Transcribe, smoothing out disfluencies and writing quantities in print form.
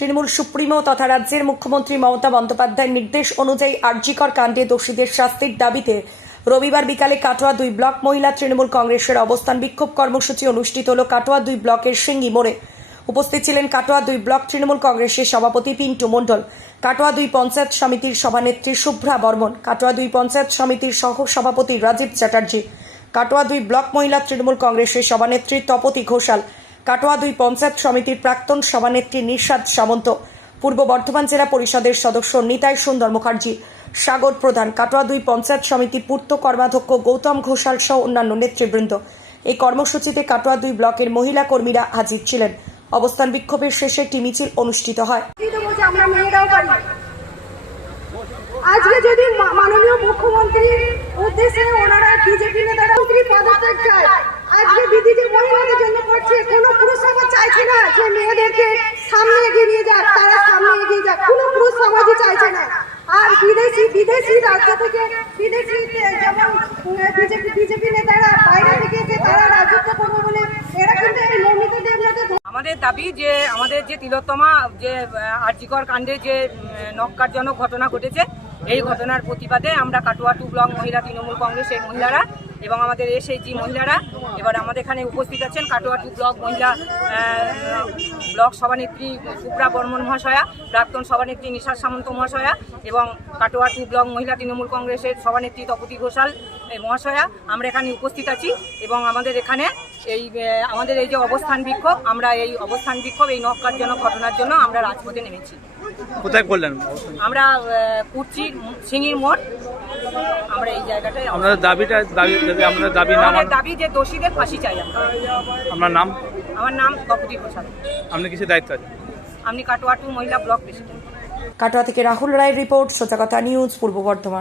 Trinamool supremo তথা রাজ্যের মুখ্যমন্ত্রী মমতা বন্দ্যোপাধ্যায়ের নির্দেশ অনুযায়ী আরজিকর কাণ্ডে দোষীদের শাস্তির দাবিতে রবিবার বিকালে কাটোয়া 2 ব্লক মহিলা তৃণমূল কংগ্রেসের অবস্থান বিক্ষোভ কর্মসূচি অনুষ্ঠিত হল কাটোয়া 2 ব্লকের সিঙ্গি মোড়ে। উপস্থিত ছিলেন কাটোয়া 2 ব্লক তৃণমূল কংগ্রেসের সভাপতি পিন্টু মণ্ডল, কাটোয়া 2 পঞ্চায়েত সমিতির সভানেত্রী শুভ্রা বর্মন, কাটোয়া 2 পঞ্চায়েত সমিতির সহ সভাপতি রাজীব চ্যাটার্জি, কাটোয়া 2 ব্লক মহিলা তৃণমূল কংগ্রেসের সভানেত্রী তপতি ঘোষাল, কাটোয়া 2 পঞ্চায়েত সমিতির প্রাক্তন সভানেত্রী নিশাদ সামন্ত, পূর্ব বর্ধমান জেলা পরিষদের সদস্য নিতাই সুন্দর মুখার্জি, সাগর প্রধান, কাটোয়া 2 পঞ্চায়েত সমিতির পূর্ত কর্মাধ্যক্ষ গৌতম ঘোষাল সহ অন্যান্য নেতৃবৃন্দ। এই কর্মসূচিতে কাটোয়া 2 ব্লকের মহিলা কর্মীরা হাজির ছিলেন। অবস্থান বিক্ষোভের শেষে একটি মিছিল অনুষ্ঠিত হয়। আজকে যদি মাননীয় মুখ্যমন্ত্রীর উদ্দেশ্যে ওনারা বিজেপি নেতারা পদত্যাগ চায়, আজকে দিদি যে মহিলাদের জন্য করছে, কোনো পুরুষ সমাজ চাইছে না যে মেয়েদেরকে সামনে এগিয়ে নিয়ে যাক, তারা সামনে এগিয়ে যাক, কোনো পুরুষ সমাজই চাইছে না। আর বিদেশি রাজ্য থেকে বিদেশি যেমন বিজেপি নেতারা বাইরে থেকে এসে তারা রাজত্ব করবে বলে এরা কিন্তু এই মৌমিতা দেবনাথের আমাদের দাবি যে আমাদের যে তিলোত্তমা যে আরজিকর কাণ্ডে যে নক্কারজনক ঘটনা ঘটেছে, এই ঘটনার প্রতিবাদে আমরা কাটোয়া 2 ব্লক মহিলা তৃণমূল কংগ্রেসের মহিলারা এবং আমাদের এসএইচজি মহিলারা এবার আমাদের এখানে উপস্থিত আছেন। কাটোয়া 2 ব্লক মহিলা ব্লক সভানেত্রী শুভ্রা বর্মন মহাশয়া, প্রাক্তন সভানেত্রী নিশাদ সামন্ত মহাশয়া এবং কাটোয়া 2 ব্লক মহিলা তৃণমূল কংগ্রেসের সভানেত্রী তপতি ঘোষাল মহাশয়া আমরা এখানে উপস্থিত আছি এবং আমাদের এখানে আমাদের এই যে অবস্থান বিক্ষোভ, আমরা এই অবস্থান বিক্ষোভ এই নক্কারজনক ঘটনার জন্য আমরা রাজপথে নেমেছি। কোথায় করলেন? আমরা কুর্চি সিঙ্গির মোড়, আমরা এই জায়গাটায় আপনাদের আমাদের দাবি নাম দাবি যে দোষীদের ফাঁসি চাই। আপনার নাম? আমার নাম তপতি ঘোষাল। আপনি কিসের দায়িত্ব আছে? আমি কাটোয়া 2 মহিলা ব্লক প্রেসিডেন্ট। কাটোয়া থেকে রাহুল রায়ের রিপোর্ট, সোজা কথা নিউজ, পূর্ব বর্ধমান।